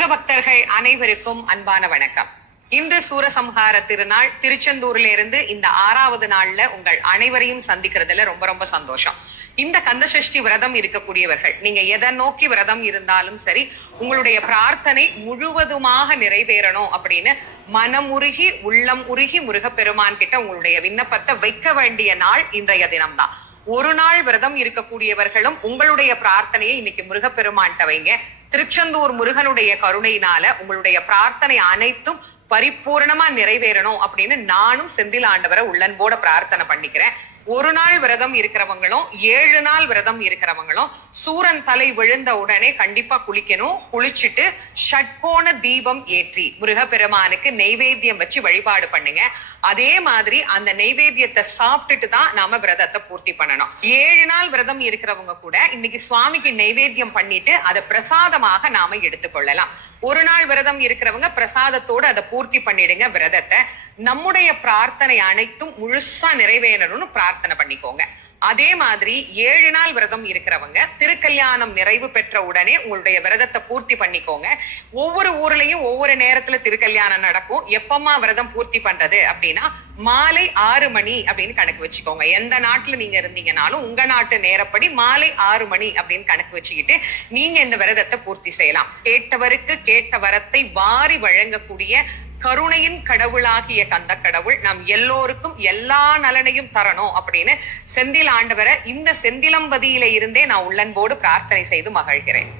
முருக பக்தர்கள் அனைவருக்கும் அன்பான வணக்கம். இந்த சூரசம்ஹார திருநாள் திருச்செந்தூர்ல இருந்து இந்த ஆறாவது நாள்ல உங்கள் அனைவரையும் சந்திக்கிறதுல ரொம்ப ரொம்ப சந்தோஷம். இந்த கந்தசஷ்டி விரதம் இருக்கக்கூடியவர்கள் நீங்க எதை நோக்கி விரதம் இருந்தாலும் சரி உங்களுடைய பிரார்த்தனை முழுவதுமாக நிறைவேறணும் அப்படின்னு மனம் உருகி உள்ளம் உருகி முருகப்பெருமான் கிட்ட உங்களுடைய விண்ணப்பத்தை வைக்க வேண்டிய நாள் இன்றைய தினம்தான். ஒரு நாள் விரதம் இருக்கக்கூடியவர்களும் உங்களுடைய பிரார்த்தனையை இன்னைக்கு முருகப்பெருமான்ட்ட வைங்க திருச்செந்தூர் முருகனுடைய கருணையினால உங்களுடைய பிரார்த்தனை அனைத்தும் பரிபூரணமா நிறைவேறணும் அப்படின்னு நானும் செந்தில் ஆண்டவரை உள்ளன்போட பிரார்த்தனை பண்ணிக்கிறேன். ஒரு நாள் விரதம் இருக்கிறவங்களும் ஏழு நாள் விரதம் இருக்கிறவங்களும் சூரன் தலை விழுந்த உடனே கண்டிப்பா குளிக்கணும். குளிச்சுட்டு ஷட்கோண தீபம் ஏற்றி முருகப்பெருமானுக்கு நெய்வேத்தியம் வச்சு வழிபாடு பண்ணுங்க. அதே மாதிரி அந்த நெய்வேத்தியத்தை சாப்பிட்டுட்டு தான் நாம விரதத்தை பூர்த்தி பண்ணணும். ஏழு நாள் விரதம் இருக்கிறவங்க கூட இன்னைக்கு சுவாமிக்கு நெய்வேத்தியம் பண்ணிட்டு அதை பிரசாதமாக நாம எடுத்துக்கொள்ளலாம். ஒரு நாள் விரதம் இருக்கிறவங்க பிரசாதத்தோடு அதை பூர்த்தி பண்ணிடுங்க விரதத்தை. நம்முடைய பிரார்த்தனை அனைத்தும் முழுசா நிறைவேறணும்னு பிரார்த்தனை பண்ணிக்கோங்க. அதே மாதிரி ஏழு நாள் விரதம் இருக்கிறவங்க திருக்கல்யாணம் நிறைவு பெற்ற உடனே உங்களுடைய விரதத்தை பூர்த்தி பண்ணிக்கோங்க. ஒவ்வொரு ஊர்லயும் ஒவ்வொரு நேரத்துல திருக்கல்யாணம் நடக்கும். எப்பமா விரதம் பூர்த்தி பண்றது அப்படின்னா மாலை ஆறு மணி அப்படின்னு கணக்கு வச்சுக்கோங்க. எந்த நாட்டுல நீங்க இருந்தீங்கனாலும் உங்க நாட்டு நேரப்படி மாலை ஆறு மணி அப்படின்னு கணக்கு வச்சுக்கிட்டு நீங்க இந்த விரதத்தை பூர்த்தி செய்யலாம். கேட்டவருக்கு கேட்ட வரத்தை வாரி வழங்கக்கூடிய கருணையின் கடவுளாகிய கந்த கடவுள் நம் எல்லோருக்கும் எல்லா நலனையும் தரணும் அப்படின்னு செந்தில் ஆண்டவரை இந்த செந்திலம்பதியில இருந்தே நான் உள்ளன்போடு பிரார்த்தனை செய்து மகிழ்கிறேன்.